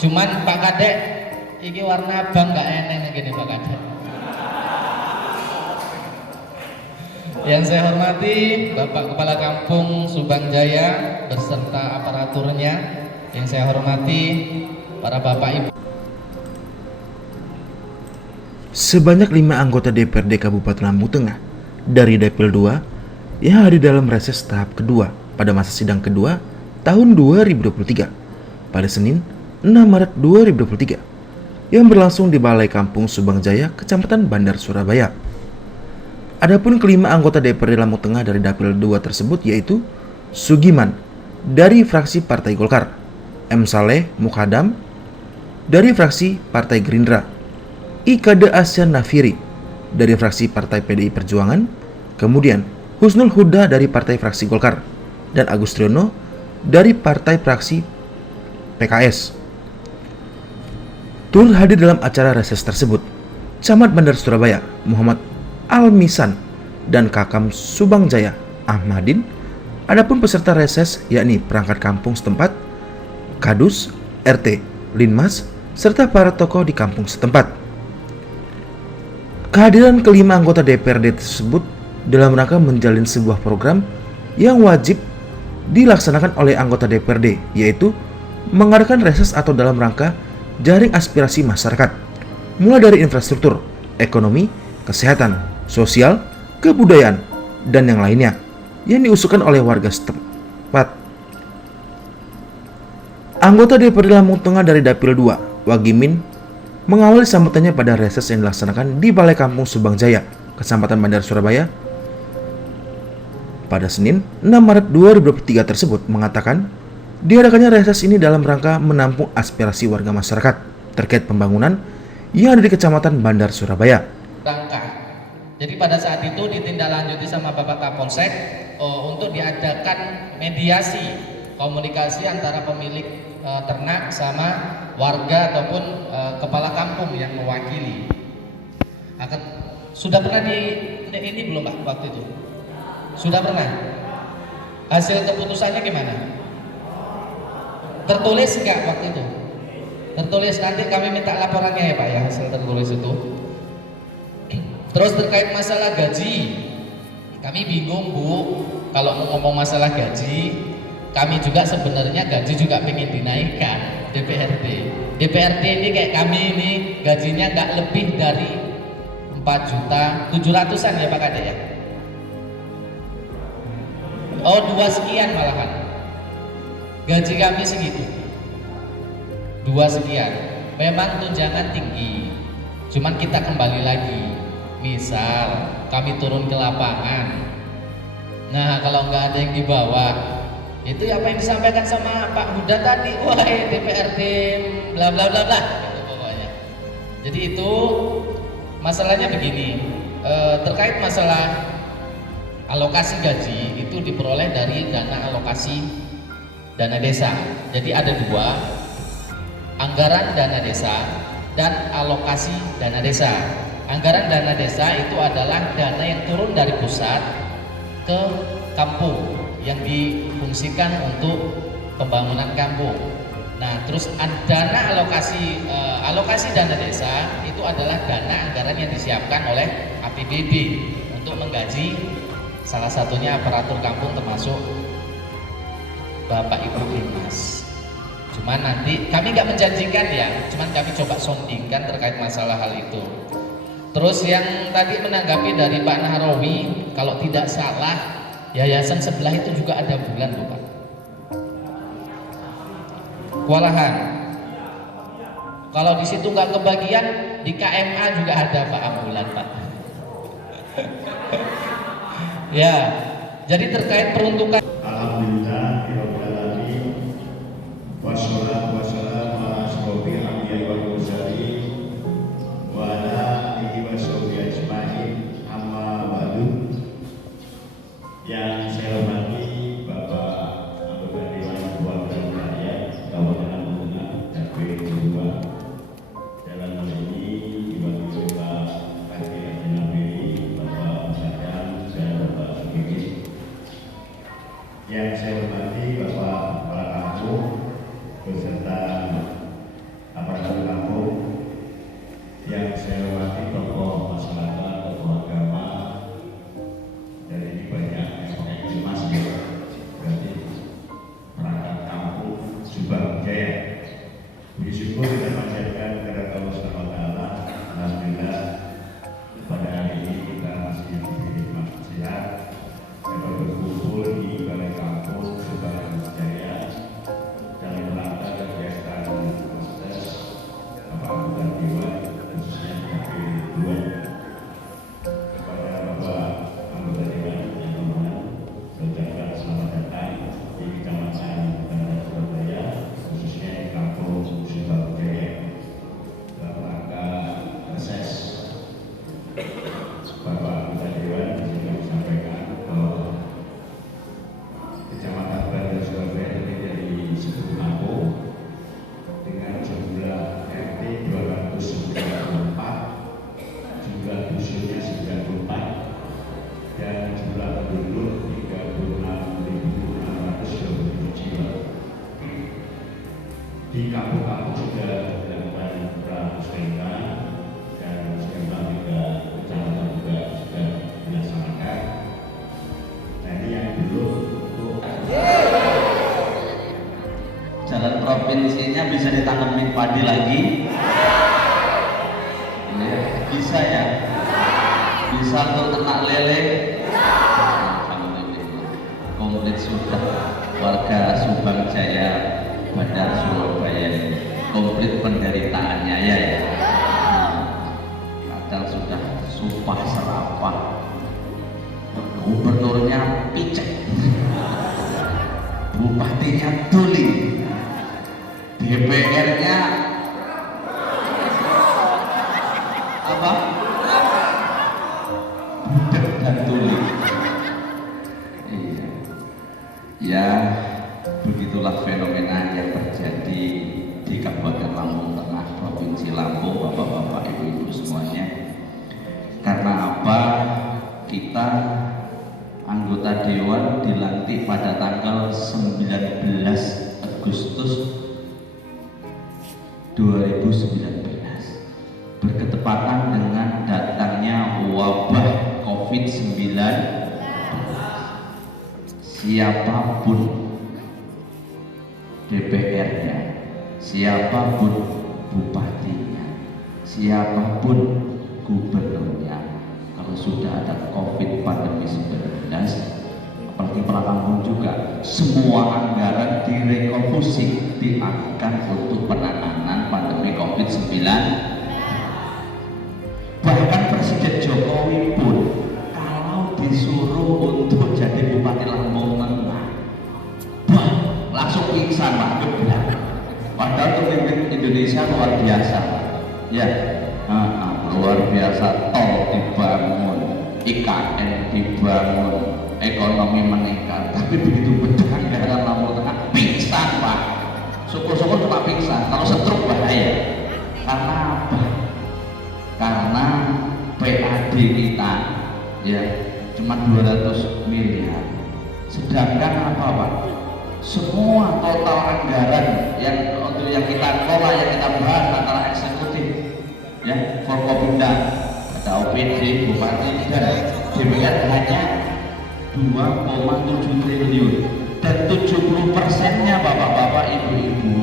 Cuman Pak Kadek iki warna abang gak eneng gini Pak Kadek. Yang saya hormati Bapak Kepala Kampung Subang Jaya beserta aparaturnya. Yang saya hormati para Bapak Ibu. Sebanyak 5 anggota DPRD Kabupaten Lampung Tengah dari Dapil 2 yang hadir dalam reses tahap kedua pada masa sidang kedua tahun 2023 pada Senin 6 Maret 2023 yang berlangsung di Balai Kampung Subang Jaya, Kecamatan Bandar, Surabaya. Adapun kelima anggota DPRD Lampung Tengah dari Dapil 2 tersebut yaitu Sugiman dari fraksi Partai Golkar, M. Saleh Mukhadam dari fraksi Partai Gerindra, Ikade Asyan Nafiri dari fraksi Partai PDI Perjuangan, kemudian Husnul Huda dari Partai Fraksi Golkar, dan Agus Triyono dari Partai Fraksi PKS. Turut hadir dalam acara reses tersebut Camat Bandar Surabaya Muhammad Al-Misan dan Kakam Subang Jaya Ahmadin. Adapun peserta reses yakni perangkat kampung setempat, Kadus, RT, Linmas, serta para tokoh di kampung setempat. Kehadiran kelima anggota DPRD tersebut dalam rangka menjalin sebuah program yang wajib dilaksanakan oleh anggota DPRD, yaitu mengadakan reses atau dalam rangka jaring aspirasi masyarakat, mulai dari infrastruktur, ekonomi, kesehatan, sosial, kebudayaan, dan yang lainnya yang diusulkan oleh warga setempat. Anggota DPRD Lampung Tengah dari Dapil 2, Wagimin, mengawali sambutannya pada reses yang dilaksanakan di Balai Kampung Subang Jaya, Kecamatan Bandar, Surabaya pada Senin 6 Maret 2023 tersebut mengatakan diadakannya reses ini dalam rangka menampung aspirasi warga masyarakat terkait pembangunan yang ada di Kecamatan Bandar, Surabaya. Jadi pada saat itu ditindaklanjuti sama Bapak Kapolsek untuk diadakan mediasi komunikasi antara pemilik ternak sama warga ataupun kepala kampung yang mewakili. Sudah pernah ini belum Pak waktu itu? Sudah pernah? Hasil keputusannya gimana? Tertulis enggak waktu itu? Tertulis, nanti kami minta laporannya ya Pak ya, hasil tertulis itu. Terus terkait masalah gaji, kami bingung Bu, kalau mau ngomong masalah gaji, kami juga sebenarnya gaji juga pengen dinaikkan DPRD. DPRD ini kayak kami ini gajinya nggak lebih dari 4.700.000-an ya Pak Kadek ya? Oh 2 sekian malahan. Gaji kami segitu. 2 sekian. Memang tunjangan tinggi. Cuman kita kembali lagi. Misal kami turun ke lapangan. Nah kalau nggak ada yang dibawa, itu apa yang disampaikan sama Pak Huda tadi, wah DPRD bla bla bla bla gitu pokoknya. Jadi itu masalahnya begini, terkait masalah alokasi gaji itu diperoleh dari dana alokasi dana desa. Jadi ada 2, anggaran dana desa dan alokasi dana desa. Anggaran dana desa itu adalah dana yang turun dari pusat ke kampung yang difungsikan untuk pembangunan kampung. Nah, terus dana alokasi dana desa itu adalah dana anggaran yang disiapkan oleh APBD untuk menggaji salah satunya aparatur kampung termasuk Bapak Ibu Linmas. Cuman nanti kami nggak menjanjikan ya, cuman kami coba sondingkan terkait masalah hal itu. Terus yang tadi menanggapi dari Pak Nahrawi, kalau tidak salah yayasan sebelah itu juga ada bulan loh Pak. Kewalahan. Kalau di situ nggak kebagian, di KMA juga ada Pak ambulan Pak. Ya, jadi terkait peruntukan. Alhamdulillah, wassalatu wassalamu ala asyrofil anbiya'i wal mursalin wa ala alihi wa sahbihi ajmain, amma ba'du. Yang saya hormati Bapak anggota Dewan Perwakilan Rakyat Kabupaten Lampung Tengah Dapil 2, dalam hal ini diwakili Pak Kadek Asyan Nafiri, Bapak Mukhadam, dan Bapak Sugimin. di kampung-kampung juga dilakukan pramuspeka dan musbeka juga kecamatan juga sudah dilaksanakan. Nah ini yang belum untuk jalan provinsinya bisa ditanemin padi lagi. Ya, bisa ya. Bisa untuk ternak lele. Alhamdulillah. Komplit sudah. Warga Subang Jaya, Bandar Surabaya komplit penderitaannya ya. Kadang sudah sumpah serapah. Gubernurnya picek, bupatinya tuli, DPR-nya apa? Budak dan tuli. Iya. Ya, begitulah fenomena yang terjadi di Kabupaten Lampung Tengah, Provinsi Lampung, Bapak-bapak, Ibu-ibu semuanya. Karena apa? Kita anggota Dewan dilantik pada tanggal 19 Agustus 2019 berketepatan dengan datangnya wabah COVID-19. Siapapun DPR-nya, siapapun bupatinya, siapapun gubernurnya, kalau sudah ada COVID pandemi 19, apalagi para kampung juga, semua anggaran direkonstruksi dialihkan untuk penanganan pandemi COVID-19. Bahkan Presiden Jokowi pun kalau disuruh untuk jadi Bupati Lampung Tengah, wah, langsung pingsan Pak, geblak. Padahal pemimpin Indonesia luar biasa, ya, luar biasa. Tol dibangun, IKN dibangun, ekonomi meningkat. Tapi begitu bedah anggaran Lampung Tengah, pingsan Pak. Syukur-syukur cuma pingsan, kalau stroke bahaya. Karena apa? Karena PAD kita ya cuma 200 miliar. Sedangkan apa Pak? Semua total anggaran yang untuk yang kita kelola, yang kita bahas antara eksekutif ya, Forkopimda, ada OPD, Bupati dan DPR hanya 2,7 triliun, dan 70%-nya Bapak-bapak, Ibu-ibu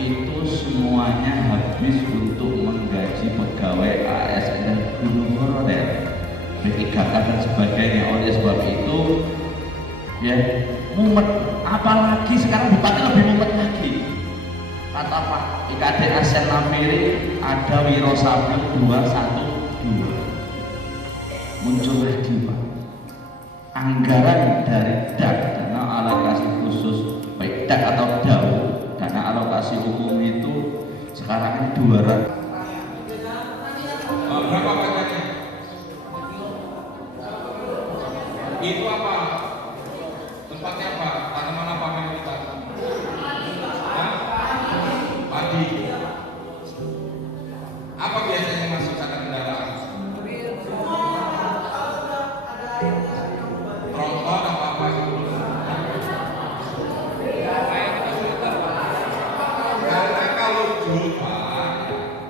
itu semuanya habis untuk menggaji pegawai ASN dan guru honorer, P3K dan sebagainya. Oleh sebab itu ya mumet, apalagi sekarang bupati lebih mumet lagi. Kata Pak IKD Asen Lamiri ada Wiro Sableng 212 muncul lagi Pak. Anggaran dari DAK, dana alokasi khusus, baik DAK atau DAU, dana alokasi umum itu sekarang ini 200. Berapa pajaknya? Itu apa? Tempatnya apa? Tanaman apa mayoritas? Padi. Apa biasanya masuk sana kendaraan? Tronton apa itu? Karena kalau juta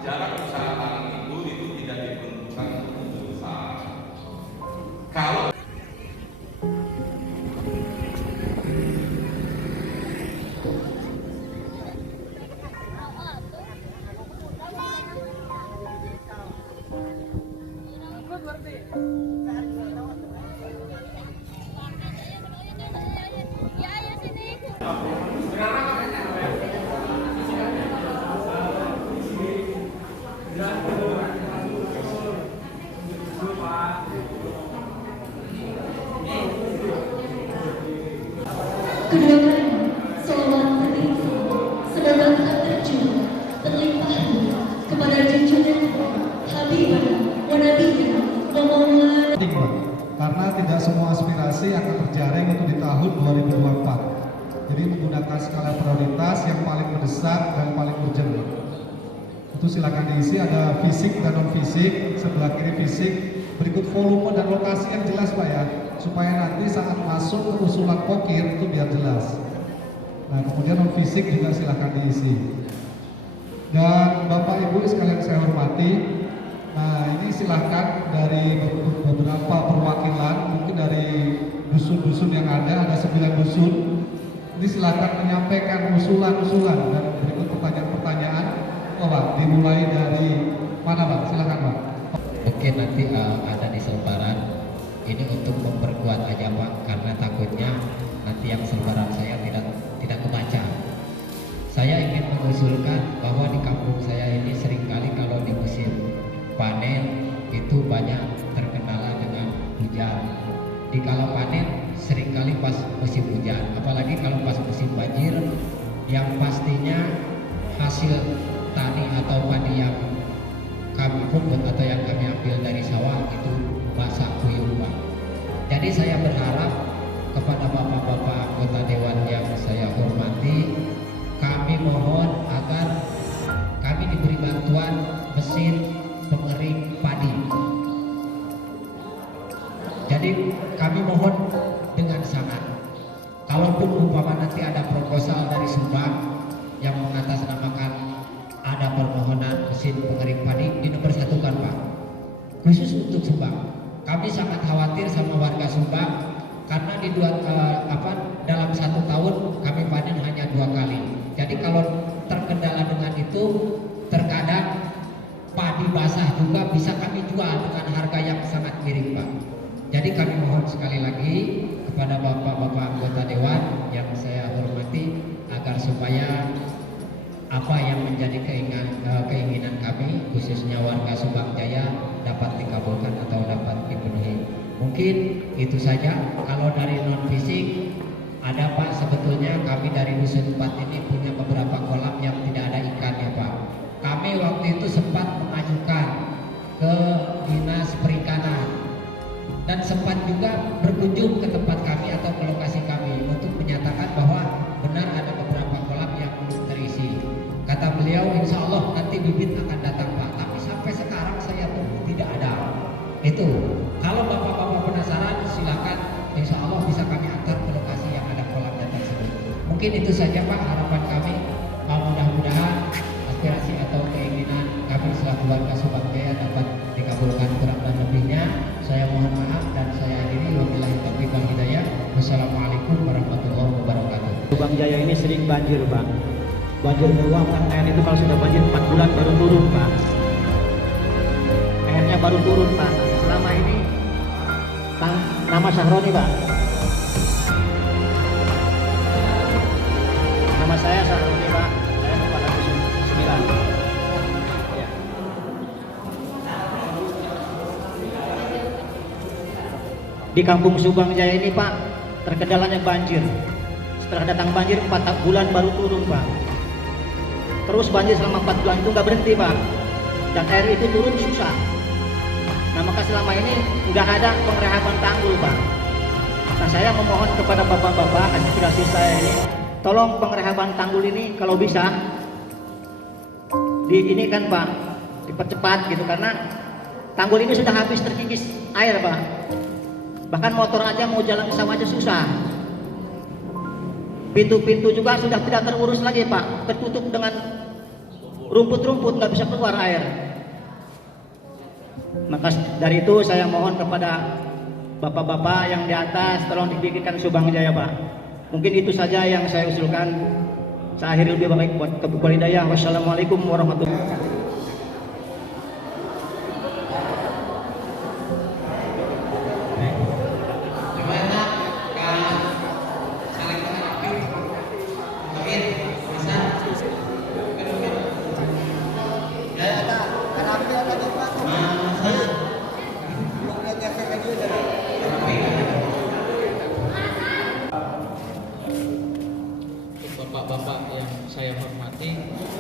jarak usaha tanam itu tidak diperuntukkan untuk usaha. Kalau keduanya selawat beriman, sedangkan terjun terlimpah kepada junjungan Habibana wa Nabiyana wa Maulana. Karena tidak semua aspirasi akan terjaring untuk di tahun 2024. Jadi menggunakan skala prioritas yang paling mendesak dan paling urgent. Itu silakan diisi, ada fisik dan non fisik. Sebelah kiri fisik, berikut volume dan lokasi yang jelas Pak ya, supaya nanti saat masuk ke usulan pokir itu biar jelas. Nah, kemudian non fisik juga silahkan diisi. Dan Bapak Ibu sekalian saya hormati, nah ini silahkan dari beberapa perwakilan, mungkin dari dusun-dusun yang ada 9 dusun. Ini silahkan menyampaikan usulan-usulan dan berikut pertanyaan-pertanyaan. Oh Pak, dimulai dari mana Pak? Silahkan Pak. Mungkin nanti ada di selebaran. Ini untuk memperkuat aja Pak, karena takutnya nanti yang selebaran saya tidak kebaca. Saya ingin mengusulkan bahwa di kampung saya ini seringkali kalau di musim panen itu banyak terkendala dengan hujan. Di kala panen seringkali pas musim hujan, apalagi kalau pas musim banjir, yang pastinya hasil tani atau padi yang kami pungut atau yang kami ambil dari sawah itu basah kuyup Pak. Jadi saya berharap kepada bapak-bapak anggota dewan yang saya hormati, kami mohon agar kami diberi bantuan mesin pengering padi. Jadi kami mohon dengan sangat, kalaupun umpama nanti ada proposal dari Subang yang mengatasnamakan ada permohonan mesin pengering padi, dinomor-satukan Pak, khusus untuk Subang. Kami sangat khawatir sama warga Subang karena dalam 1 tahun kami panen hanya 2 kali. Jadi kalau terkendala dengan itu, terkadang padi basah juga bisa kami jual dengan harga yang sangat miring Pak. Jadi kami mohon sekali lagi kepada bapak-bapak anggota dewan yang saya hormati agar supaya apa yang menjadi keinginan kami khususnya warga Subang Jaya dapat dikabulkan atau dapat dipenuhi. Mungkin itu saja. Kalau dari non fisik ada Pak, sebetulnya kami dari dusun 4 ini punya beberapa kolam yang tidak ada ikan ya Pak. Kami waktu itu sempat mengajukan ke dinas perikanan dan sempat juga berkunjung ke tempat kami atau ke lokasi kami untuk menyatakan bahwa benar ada beberapa kolam yang belum terisi. Kata beliau, insya Allah nanti bibit akan datang Pak. Tapi sampai sekarang saya tunggu tidak ada. Itu. Kalau bapak-bapak penasaran, silakan. Insya Allah bisa kami antar ke lokasi yang ada kolamnya tersebut. Mungkin itu saja Pak harapan kami. Mudah-mudahan aspirasi atau keinginan kami selaku warga Subang Jaya dapat dikabulkan kurang dan lebihnya. Saya mohon maaf dan saya akhiri. Wabillahi taufiq wal hidayah. Wassalamualaikum warahmatullahi wabarakatuh. Subang Jaya ini sering banjir Pak. Banjir meluapkan air itu kalau sudah banjir 4 bulan baru turun Pak. Airnya baru turun Pak. Selama ini nama Sahroni Pak. Nama saya Sahroni Pak. Saya kepala dusun 9. Ya. Di kampung Subang Jaya ini Pak, terkendalanya banjir. Setelah datang banjir 4 bulan baru turun Pak. Terus banjir selama 4 bulan itu nggak berhenti Pak, dan air itu turun susah. Nah maka selama ini nggak ada pengrehaban tanggul Pak. Nah saya memohon kepada bapak-bapak aspirasi saya ini, tolong pengrehaban tanggul ini kalau bisa ini kan Pak dipercepat gitu, karena tanggul ini sudah habis terkikis air Pak. Bahkan motor aja mau jalan ke sawah aja susah. Pintu-pintu juga sudah tidak terurus lagi Pak, tertutup dengan rumput-rumput, nggak bisa keluar air. Maka dari itu saya mohon kepada bapak-bapak yang di atas, tolong dibikinkan Subang Jaya Pak. Mungkin itu saja yang saya usulkan. Saya akhiri lebih baik buat kebutuhan. Wassalamualaikum warahmatullahi wabarakatuh. Bapak-bapak yang saya hormati,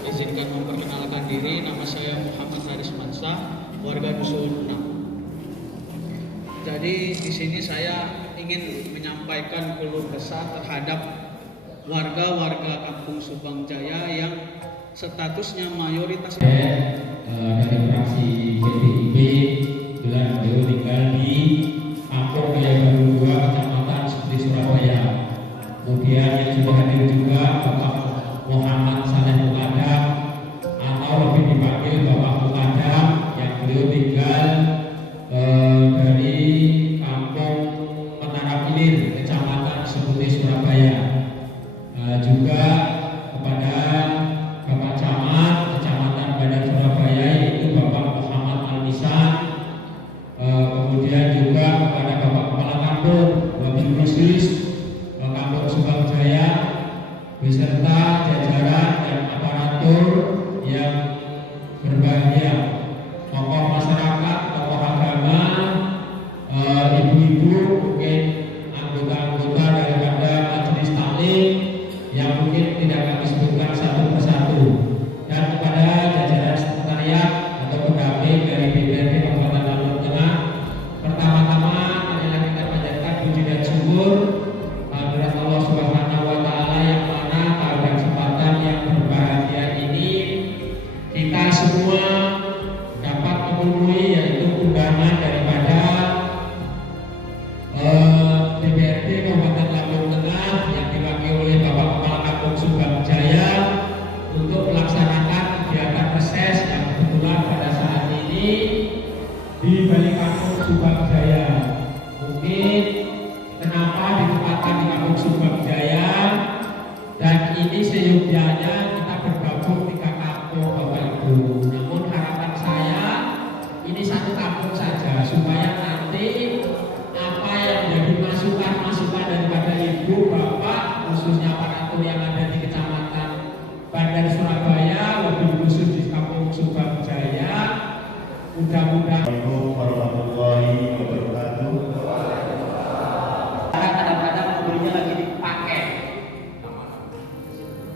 izinkan memperkenalkan diri. Nama saya Muhammad Haris Mansa, warga dusun 6. Jadi di sini saya ingin menyampaikan keluh kesah terhadap warga-warga kampung Subang Jaya yang statusnya mayoritas dari fraksi PDIP bilang beliau tinggal di Ampur Jaya Baru 2 Kecamatan Seperti Surabaya. kemudian yang sudah hadir juga Bapak Muhammad Saleh Mukadam atau lebih dipanggil Bapak Mukadam yang beliau tinggal dari Kampung Menara Ilir, Kecamatan Sebuti, Surabaya. Juga kepada Bapak Camat Kecamatan Badan Surabaya yaitu Bapak Muhammad Al-Misan, kemudian juga kepada Bapak Kepala Kampung Wabil Khusus Kampung Subang Jaya beserta jajaran dan aparatur yang berbahagia, tokoh masyarakat, tokoh agama, ibu-ibu, mungkin anggota-anggota daripada majelis taklim yang mungkin tidak kami sebutkan satu persatu, dan kepada jajaran sekretariat atau pendamping dari DPRD Kabupaten Lampung Tengah. Pertama-tama marilah kita panjatkan puji dan syukur kehadirat Allah Subhanahu wa Ta'ala yang mana pada kesempatan yang berbahagia ini kita semua dapat memenuhi yaitu undangan daripada DPRD Kabupaten Lampung Tengah yang diwakili oleh Bapak Kepala Kampung Subang Jaya untuk melaksanakan kegiatan reses yang kebetulan pada saat ini di Bali Kampung Subang Jaya. Mungkin kenapa ditempatkan di Kampung Subang Jaya, dan ini seyogyanya kita bergabung 3 kampung Bapak Ibu. Namun harapan saya ini satu kampung saja supaya nanti apa yang menjadi masukan-masukan daripada Ibu Bapak khususnya aparatur yang ada di Kecamatan Bandar Surabaya, lebih khusus di Kampung Subang Jaya, mudah-mudahan. Assalamualaikum warahmatullahi wabarakatuh. Kadang-kadang mobilnya lagi dipakai,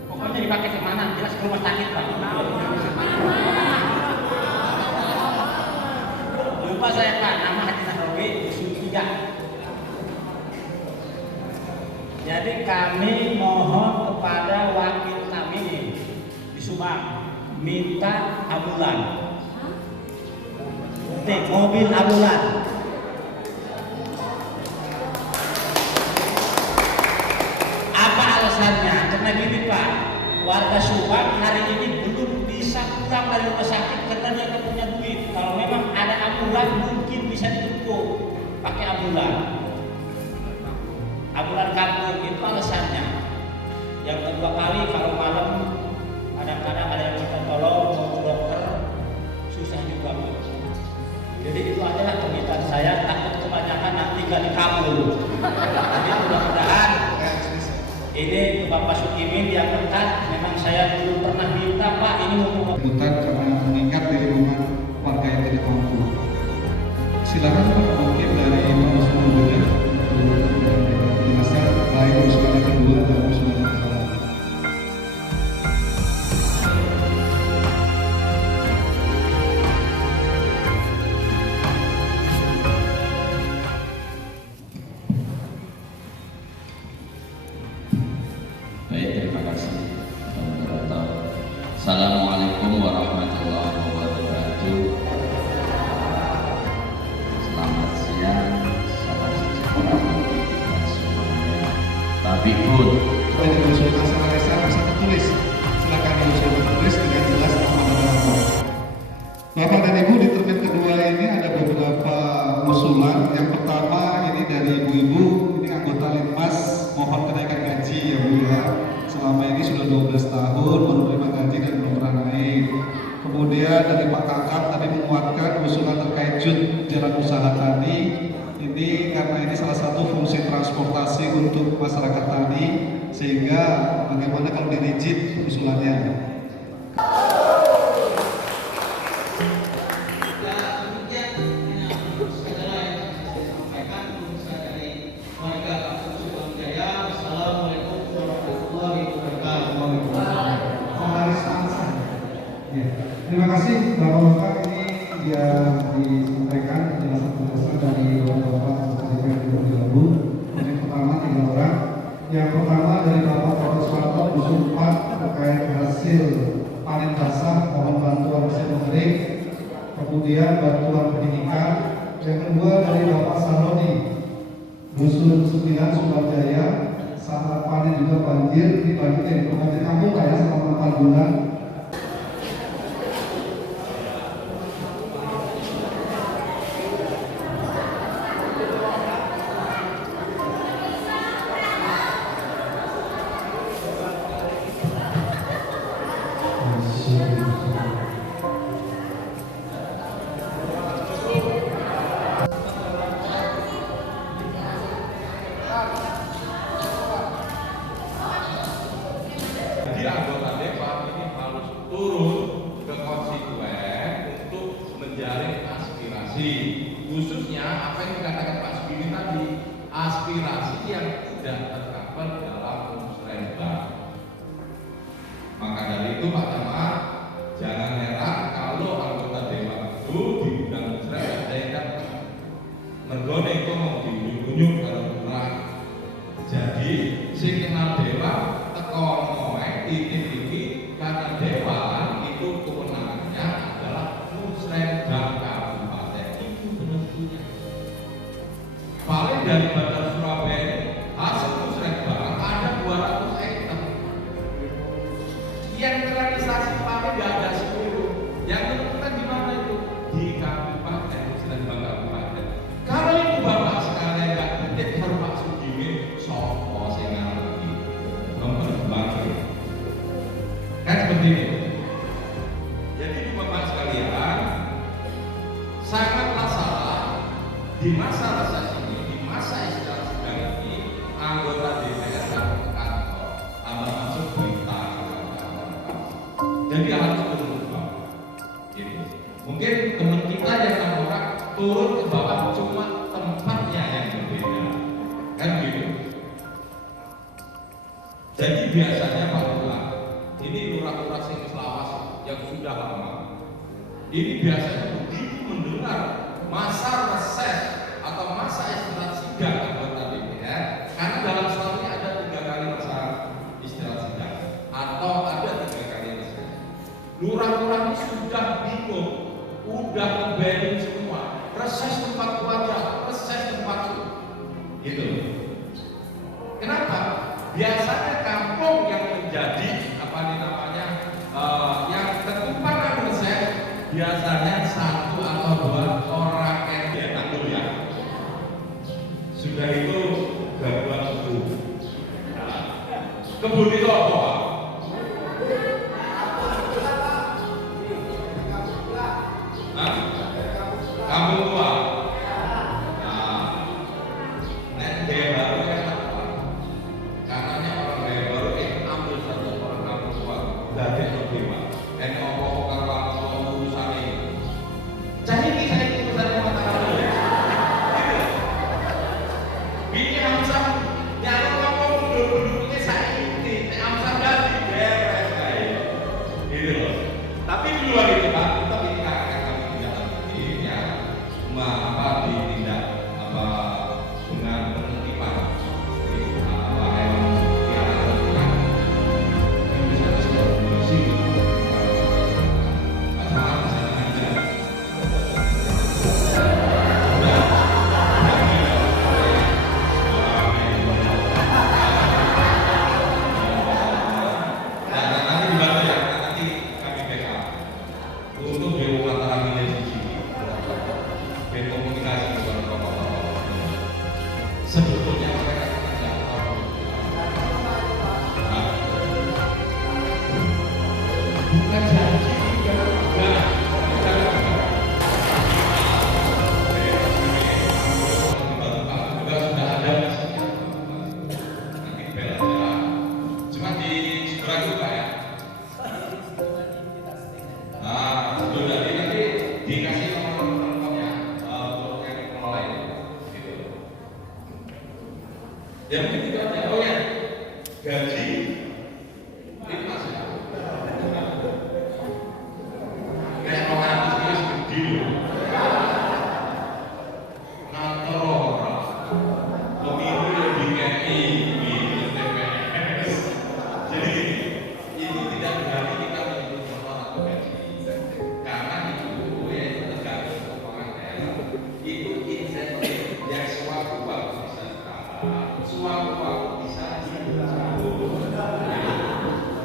pokoknya dipakai kemana? Jelas ke rumah sakit Pak. Lupa saya Pak, nama Haji Nahrawi Dusun 3. Jadi kami mohon kepada wakil kami di Subang minta ambulan, mobil ambulan. Apa alasannya? Karena gini Pak, warga Subang hari ini belum bisa pulang dari rumah sakit karena dia tidak punya duit. Kalau memang ada ambulan mungkin bisa dijemput pakai ambulan. Ambulan kampung itu alasannya. Yang kedua kali kalau malam kadang-kadang ada yang minta tolong mau ke dokter susah juga Pak. Jadi itu adalah permintaan saya, takut kebanyakan nanti gak dikabul. Jadi mudah-mudahan ini Bapak Sukimin yang dekat, memang saya belum pernah minta Pak ini mau Kebutuhan karena mengingat di rumah warga yang tidak mampu. Silakan Pak, mungkin dari Pak Usman Budet untuk menjelaskan baik usulan yang kedua dan usulan yang pertama. Baik, terima kasih. Assalamualaikum warahmatullahi wabarakatuh. Selamat siang, salam sejahtera bagi kita semuanya. Tapi pun Kalau diusulkan secara lisan bisa tertulis. Silakan diusulkan tertulis dengan jelas nama dan alamat. Bapak dan Ibu, di termin kedua ini ada beberapa usulan. Yang pertama ini dari ibu-ibu, ini anggota Linmas mohon kenaikan gaji ya Bu ya. Selama ini sudah 12 tahun baru terima gaji dan belum pernah naik. Kemudian dari Pak Kakak tadi menguatkan usulan terkait JUT jalan usaha tani. Ini karena ini salah satu fungsi transportasi untuk masyarakat tani, sehingga bagaimana kalau dirigid usulannya. Terima kasih Bapak-Bapak, ini yang disampaikan penjelasan-penjelasan dari Bapak-Bapak DPRD Provinsi Lampung. Yang pertama 3 orang. Yang pertama dari Bapak Prof. Suwarto Dusun 4 terkait hasil panen basah, mohon bantuan mesin mengering. Kemudian bantuan pendidikan. Yang kedua dari Bapak Saroni Dusun 9 Subang Jaya, saat panen juga banjir dibagiin banjir kampung lah ya selama 4 bulan. Jadi anggota dewan ini harus turun ke konstituen untuk menjalin aspirasi, khususnya apa yang dikatakan Pak Sugini tadi, aspirasi yang tidak tercover dalam musrembang. Maka dari itu Pak Camat, jangan heran kalau anggota dewan itu diundang musrembang ada yang datang. Mergone itu mau diunjuk kalau kurang. Jadi sing kenal dewan teko titik-titik karena dewan itu kewenangannya adalah musrembang kabupaten itu penentunya. Paling dari Bandar Surabaya hasil musrembang ada 200 hektar. Yang terrealisasi paling nggak ada 10. Yang tentukan di mana itu? Di kabupaten musrembang kabupaten. Kalau itu bapak sekalian nggak titik harus Pak Sugini sopo sing ngerti memperbaiki. Kan seperti itu. Jadi bapak sekalian, sangatlah salah di masa reses ini, di masa istirahat sedang ini, anggota DPR datang ke kantor, tambah masuk berita. Jadi harus berubah. Gitu. Mungkin teman kita yang 6 orang turun ke bawah cuma tempatnya yang berbeda, kan gitu. Jadi biasanya Pak Lurah, ini lurah-lurah sing selawas yang sudah lama, ini biasanya begitu mendengar masa reses atau masa istirahat sidang anggota DPR, karena dalam setahun ini ada 3 kali masa istirahat sidang atau ada 3 kali reses. Lurah-lurah ini sudah bingung, udah ngeberin semua, reses tempat wajah, reses tempatku, gitu. Kenapa? Biasanya kampung yang menjadi apa nih namanya yang ketumpangan reses biasanya 1 atau 2 orang yang dia tanggul ya. Sudah itu gabungan kebun. Kebun itu apa? Hah? Kampung tua. Nah, nek gaya baru kan apa? Karena orang gaya baru ambil 1 orang kampung tua dari Nobima. Dan ngomong kalau urusan ini. Jadi saya itu urusan rumah tangga dulu. Gitu. Bikin hamsam, nyari ngomong dulu-dulu saya ini. Hamsam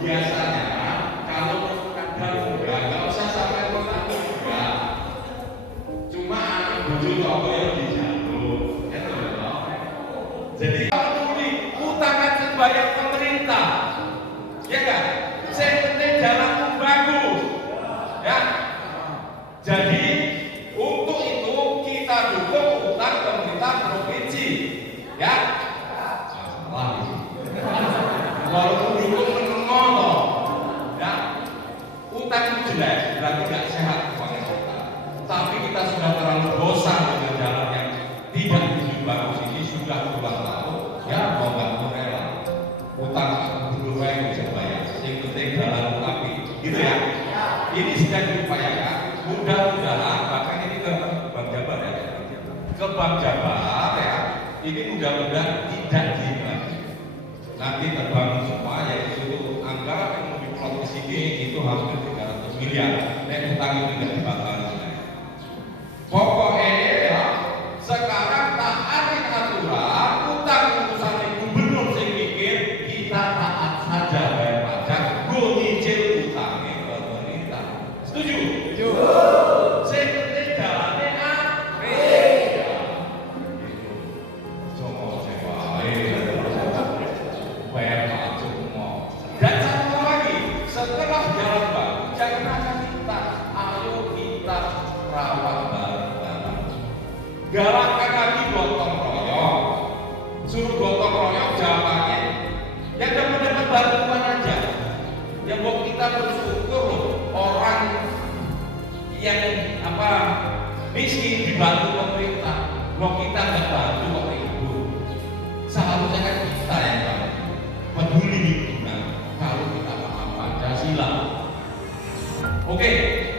biasanya kalau kadang nggak usah sampai utang juga, cuma anak bojo toko yang dijalur, ya toh. Jadi kalau utang kan bayar pemerintah, ya kan? Saya penting jalanku bagus, ya. Jadi untuk itu kita dukung utang pemerintah provinsi, ya. Salah ini. Walaupun dukung menengok, ya. Utang itu jelek, berarti nggak sehat uangnya kita. Tapi kita sudah terlalu bosan dengan jalan yang tidak begitu bagus ini sudah 2 tahun, ya mau nggak mau rela. Utang dulu yang bisa bayar, yang penting jalan tapi, gitu ya. Ini sedang diupayakan. Mudah-mudahan bahkan ini ke Bank Jabar ya, ke Bank Jabar ya. Ini mudah-mudahan tidak gini lagi. Nanti terbangun semua yaitu seluruh anggaran yang mau diplot ke sini itu hampir 300 miliar. Dan utang itu tidak dibatalkan. Pokoknya ya, sekarang taatin aturan, utang urusan gubernur saya pikir kita taat saja bayar pajak, go nyicil utangnya ke pemerintah. Setuju? Setuju. Saya penting jalannya bayar pajak mau. Dan satu lagi, setelah jalan bagus, jangan akan kita, ayo kita rawat bareng-bareng. Galakkan lagi gotong royong, suruh gotong royong jawabannya. Yang dapat bantuan aja. Yang buat kita bersyukur orang yang miskin dibantu pemerintah, mau kita nggak bantu kok ibu. Seharusnya kan kita yang peduli lingkungan kalau kita paham Pancasila. Oke,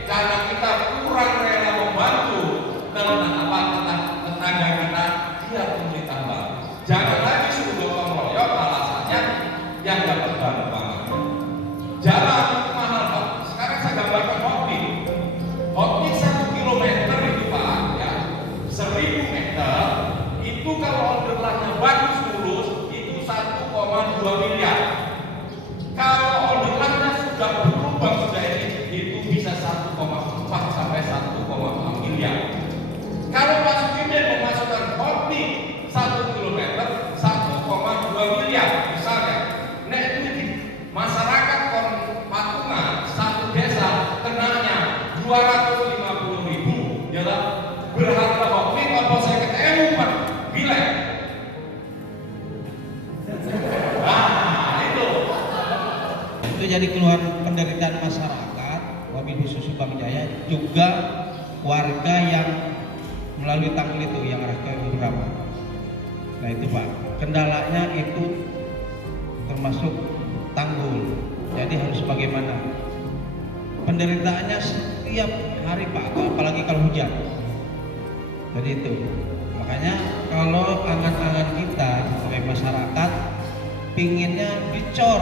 karena kita kurang rela membantu tetangga kita, biar pemerintah bantu. Jangan lagi suruh gotong royong alasannya yang dapat bantuan. Jalan mahal Pak. Sekarang saya gambarkan hotpit. Hotpit 1 kilometer itu Pak, ya 1000 meter itu kalau order lahnya bagus lurus itu 1,2 miliar. Kalau order lahnya sudah berubah sudah itu bisa 1,4 sampai 1,6 miliar. Kalau Pak Sudirman memasukkan hotpit 1 kilometer 1,2 miliar misalnya. Nah itu masyarakat patungan satu desa kenanya 250.000 ya lah. Berharga hotpit apa saya ketemu Pak bila itu jadi keluhan penderitaan masyarakat wabil khusus Subang Jaya juga warga yang melalui tanggul itu yang arah ke beberapa. Nah itu Pak, kendalanya itu termasuk tanggul. Jadi harus bagaimana? Penderitaannya setiap hari Pak, apalagi kalau hujan. Jadi itu. Makanya kalau angan-angan kita sebagai masyarakat pinginnya dicor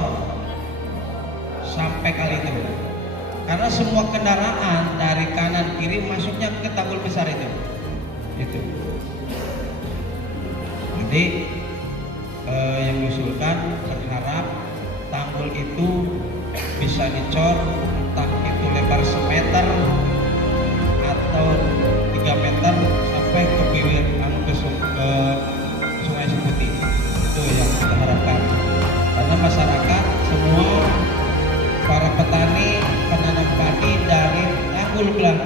sampai kali itu. Karena semua kendaraan dari kanan kiri masuknya ke tanggul besar itu. Itu. Jadi yang diusulkan berharap tanggul itu bisa dicor, entah itu lebar 1 meter atau 3 meter sampai ke bibir ke Sungai Seputi. Itu yang kita harapkan. Karena masyarakat semua para petani penanam padi dari tanggul belah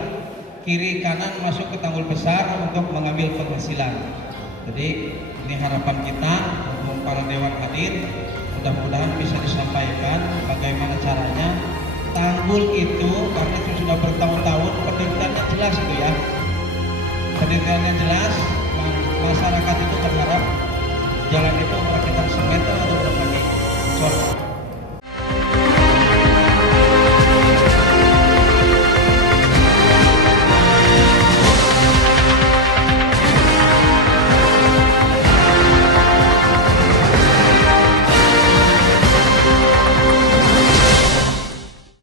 kiri kanan masuk ke tanggul besar untuk mengambil penghasilan. Jadi ini harapan kita untuk para dewan hadir, mudah-mudahan bisa disampaikan bagaimana caranya tanggul itu, karena itu sudah bertahun-tahun pendiriannya jelas itu ya, pendiriannya jelas. Masyarakat itu berharap jalan itu berkaitan 1 meter atau berapa nih